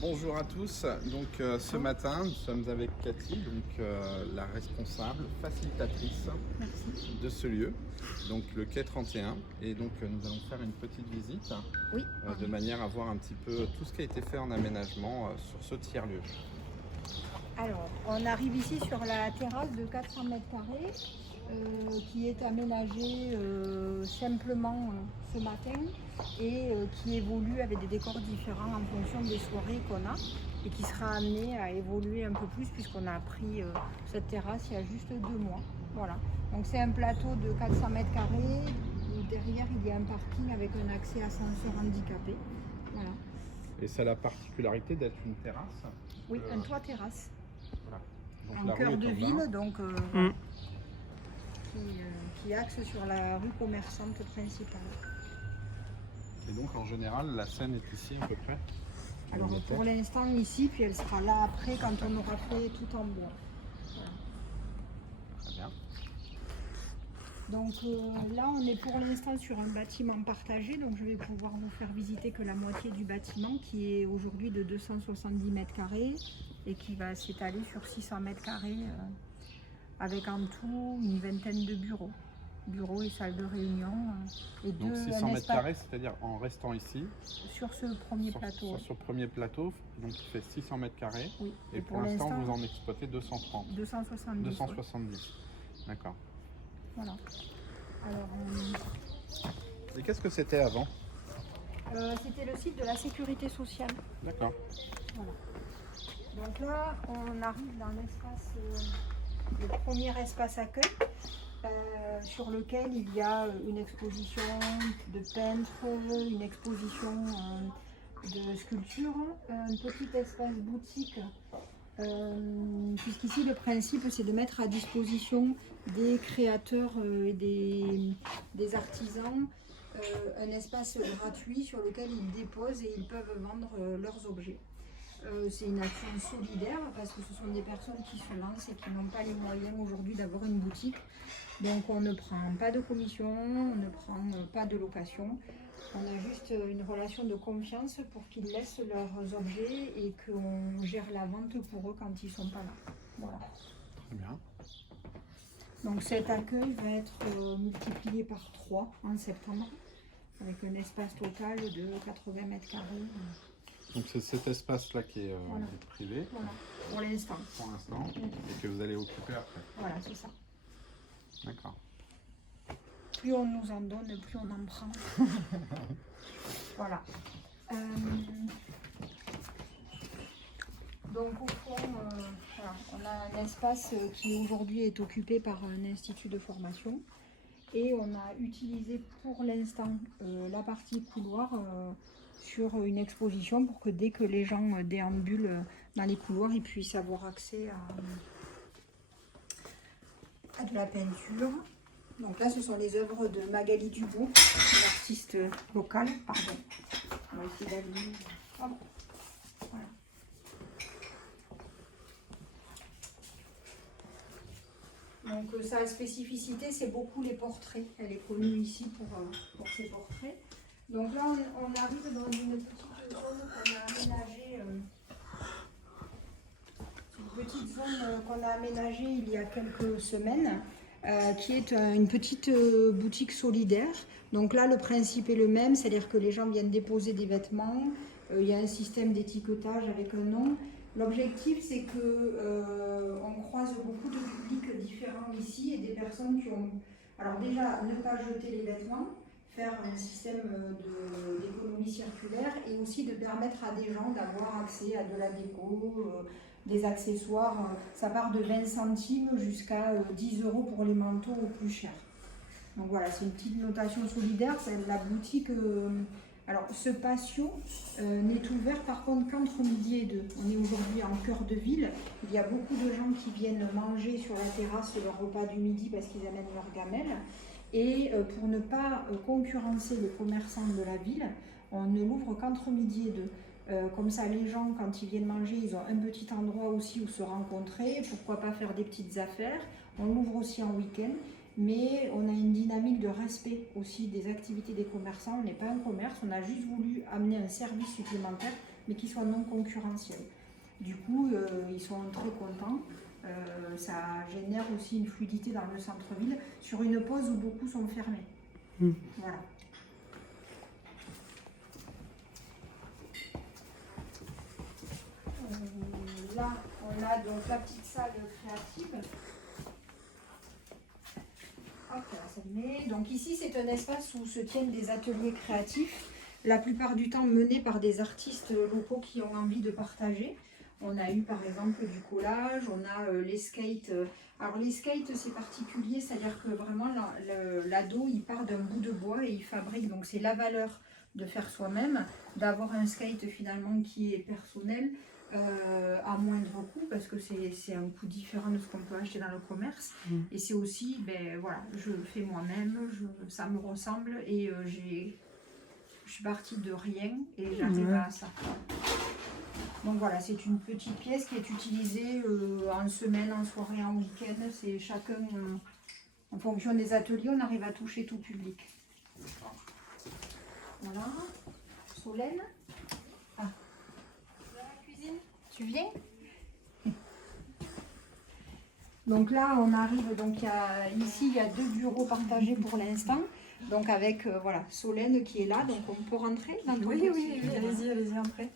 Bonjour à tous. Ce matin, nous sommes avec Cathy, la responsable facilitatrice Merci. de ce lieu, donc le quai 31. Et donc nous allons faire une petite visite Oui. de manière à voir un petit peu tout ce qui a été fait en aménagement sur ce tiers-lieu. Alors, on arrive ici sur la terrasse de 400 mètres carrés qui est aménagée simplement ce matin et qui évolue avec des décors différents en fonction des soirées qu'on a et qui sera amené à évoluer un peu plus puisqu'on a pris cette terrasse il y a juste 2 mois. Voilà. Donc c'est un plateau de 400 mètres carrés. Derrière, il y a un parking avec un accès ascenseur handicapé. Voilà. Et ça a la particularité d'être une terrasse. Oui, un toit terrasse. Voilà. En la cœur rue de est en ville, bas. donc qui axe sur la rue commerçante principale. Et donc en général, la scène est ici à peu près. Alors pour l'instant ici, puis elle sera là après quand on aura fait tout en bois. Voilà. Très bien. Donc là, on est pour l'instant sur un bâtiment partagé, donc je vais pouvoir vous faire visiter que la moitié du bâtiment qui est aujourd'hui de 270 mètres carrés et qui va s'étaler sur 600 mètres carrés avec en tout une vingtaine de bureaux et salles de réunion. Et Donc 600 mètres carrés, c'est-à-dire en restant ici sur ce premier plateau. Sur ce premier plateau, donc il fait 600 mètres carrés. Oui. Et pour l'instant, vous en exploitez 230. 270. 270. Oui. D'accord. Voilà. Alors, et qu'est-ce que c'était avant? c'était le site de la sécurité sociale. D'accord. Voilà. Donc là, on arrive dans l'espace, le premier espace accueil, sur lequel il y a une exposition de peintres, une exposition de sculptures, un petit espace boutique. Puisqu'ici le principe c'est de mettre à disposition des créateurs et des artisans un espace gratuit sur lequel ils déposent et ils peuvent vendre leurs objets. C'est une action solidaire parce que ce sont des personnes qui se lancent et qui n'ont pas les moyens aujourd'hui d'avoir une boutique. Donc on ne prend pas de commission, on ne prend pas de location. On a juste une relation de confiance pour qu'ils laissent leurs objets et qu'on gère la vente pour eux quand ils ne sont pas là. Voilà. Très bien. Donc cet accueil va être multiplié par 3 en septembre, avec un espace total de 80 mètres carrés. Donc c'est cet espace-là qui est Voilà. privé. Voilà, pour l'instant. Pour l'instant, et que vous allez occuper après. Voilà, c'est ça. D'accord. Plus on nous en donne, plus on en prend. Voilà. Donc au fond, voilà, on a un espace qui aujourd'hui est occupé par un institut de formation et on a utilisé pour l'instant la partie couloir sur une exposition pour que dès que les gens déambulent dans les couloirs, ils puissent avoir accès à de la peinture. Donc là, ce sont les œuvres de Magali Dubout, une artiste locale. Pardon. On va essayer d'aller. Voilà. Donc sa spécificité, c'est beaucoup les portraits. Elle est connue ici pour ses portraits. Donc là, on arrive dans une petite zone qu'on a aménagée. Une petite zone qu'on a aménagée il y a quelques semaines. Qui est une petite boutique solidaire. Donc là, le principe est le même, c'est-à-dire que les gens viennent déposer des vêtements, il y a un système d'étiquetage avec un nom. L'objectif, c'est qu'on croise beaucoup de publics différents ici et des personnes qui ont... Alors déjà, ne pas jeter les vêtements, faire un système d'économie circulaire et aussi de permettre à des gens d'avoir accès à de la déco, des accessoires. Ça part de 20 centimes jusqu'à 10 € pour les manteaux au plus cher. Donc voilà, c'est une petite notation solidaire. C'est la boutique... alors ce patio n'est ouvert par contre qu'entre midi et 2. On est aujourd'hui en cœur de ville. Il y a beaucoup de gens qui viennent manger sur la terrasse leur repas du midi parce qu'ils amènent leur gamelle. Et pour ne pas concurrencer les commerçants de la ville, on ne l'ouvre qu'entre midi et 2. Comme ça, les gens, quand ils viennent manger, ils ont un petit endroit aussi où se rencontrer. Pourquoi pas faire des petites affaires. On l'ouvre aussi en week-end. Mais on a une dynamique de respect aussi des activités des commerçants. On n'est pas un commerce, on a juste voulu amener un service supplémentaire mais qui soient non concurrentiels. Du coup, ils sont très contents. Ça génère aussi une fluidité dans le centre-ville sur une pause où beaucoup sont fermés. Voilà. Là, on a donc la petite salle créative. Hop, là, ça met. Donc ici, c'est un espace où se tiennent des ateliers créatifs, la plupart du temps menés par des artistes locaux qui ont envie de partager. On a eu par exemple du collage, on a les skates. Alors les skates, c'est particulier, c'est-à-dire que vraiment l'ado, il part d'un bout de bois et il fabrique. Donc c'est la valeur de faire soi-même, d'avoir un skate finalement qui est personnel, à moindre coût, parce que c'est un coût différent de ce qu'on peut acheter dans le commerce. Et c'est aussi, ben voilà, je fais moi-même, ça me ressemble et je suis partie de rien et j'arrive à ça. Donc voilà, c'est une petite pièce qui est utilisée en semaine, en soirée, en week-end. C'est chacun, en fonction des ateliers, on arrive à toucher tout public. Voilà. Solène. Ah. Dans la cuisine. Tu viens? Donc là, on arrive, donc ici, il y a 2 bureaux partagés pour l'instant. Donc avec voilà, Solène qui est là, donc on peut rentrer dans ton Oui, allez-y, entrez.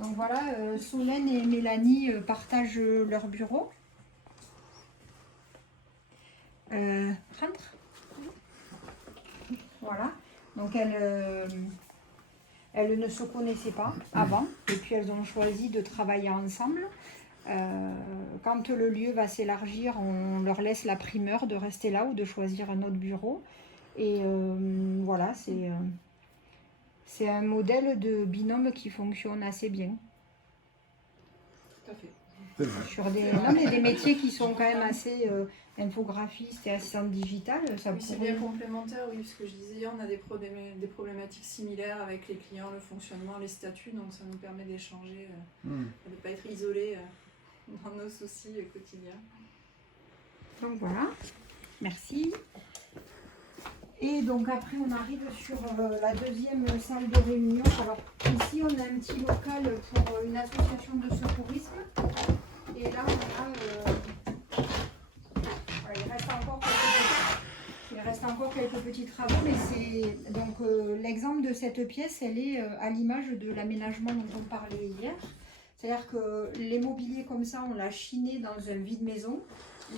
Donc voilà, Solène et Mélanie partagent leur bureau. Rentre. Voilà. Donc elles ne se connaissaient pas avant, et puis elles ont choisi de travailler ensemble. Quand le lieu va s'élargir, on leur laisse la primeur de rester là ou de choisir un autre bureau. Et voilà, c'est un modèle de binôme qui fonctionne assez bien. Tout à fait. Sur des métiers qui sont quand même assez infographistes et assistantes digitales. Oui, c'est bien complémentaire, oui, parce que je disais, on a des problématiques similaires avec les clients, le fonctionnement, les statuts, donc ça nous permet d'échanger, de ne pas être isolés dans nos soucis quotidiens. Donc voilà, merci. Et donc après on arrive sur la deuxième salle de réunion. Alors ici on a un petit local pour une association de secourisme. Et là on a, voilà, il reste encore quelques petits travaux, mais c'est donc l'exemple de cette pièce, elle est à l'image de l'aménagement dont on parlait hier. C'est-à-dire que les mobiliers comme ça, on l'a chiné dans un vide-maison.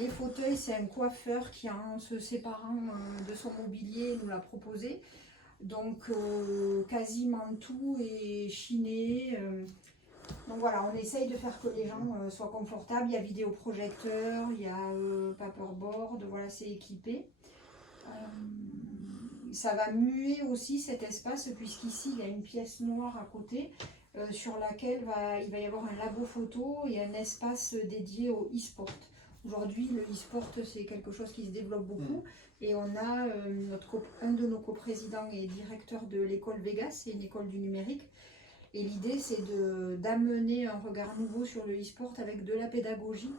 Les fauteuils, c'est un coiffeur qui, en se séparant de son mobilier, nous l'a proposé. Donc, quasiment tout est chiné. Donc voilà, on essaye de faire que les gens soient confortables. Il y a vidéoprojecteur, il y a paperboard, voilà, c'est équipé. Ça va muer aussi cet espace, puisqu'ici, il y a une pièce noire à côté. Sur laquelle il va y avoir un labo photo et un espace dédié au e-sport. Aujourd'hui, le e-sport, c'est quelque chose qui se développe beaucoup. Et on a un de nos coprésidents et directeur de l'école Vegas, c'est une école du numérique. Et l'idée, c'est d'amener un regard nouveau sur le e-sport avec de la pédagogie,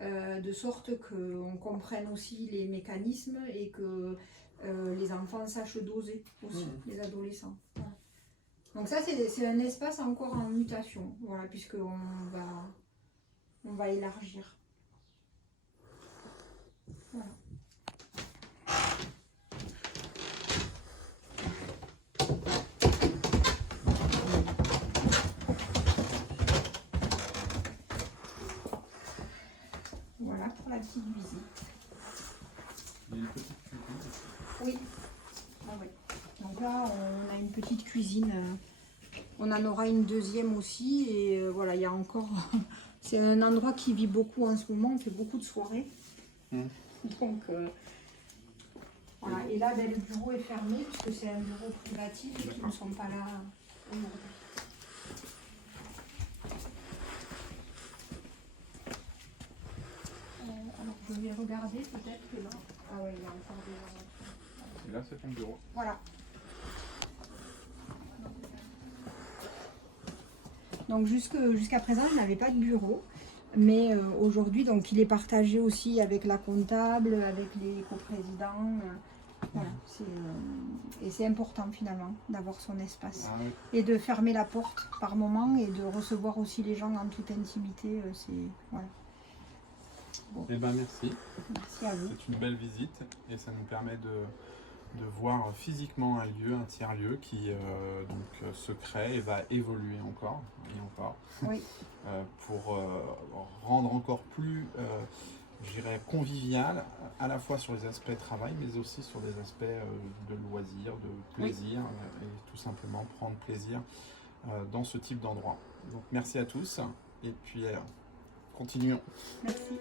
de sorte qu'on comprenne aussi les mécanismes et que les enfants sachent doser aussi, les adolescents. Voilà. Donc ça, c'est un espace encore en mutation, voilà, puisqu'on va élargir. Voilà. Voilà pour la petite visite. Il y a une petite cuisine. Oui. Ah oui. Donc là, on a une petite cuisine. On en aura une deuxième aussi. Et voilà, il y a encore... C'est un endroit qui vit beaucoup en ce moment. On fait beaucoup de soirées. Donc, voilà. Et là, ben, le bureau est fermé puisque c'est un bureau privatif et qui ne sont pas là aujourd'hui. Alors, je vais regarder peut-être que là... Ah ouais, il y a encore des... Et là, c'est ton bureau. Voilà. Donc jusqu'à présent, il n'avait pas de bureau, mais aujourd'hui, donc il est partagé aussi avec la comptable, avec les coprésidents. Voilà, et c'est important finalement d'avoir son espace. Ah oui. Et de fermer la porte par moment et de recevoir aussi les gens en toute intimité. Voilà. Bon. Eh ben merci. Merci à vous. C'est une belle visite et ça nous permet de voir physiquement un lieu, un tiers-lieu qui se crée et va évoluer encore et encore Oui. pour rendre encore plus je dirais convivial, à la fois sur les aspects travail, mais aussi sur des aspects de loisirs, de plaisir, et tout simplement prendre plaisir dans ce type d'endroit. Donc merci à tous, et puis continuons. Merci.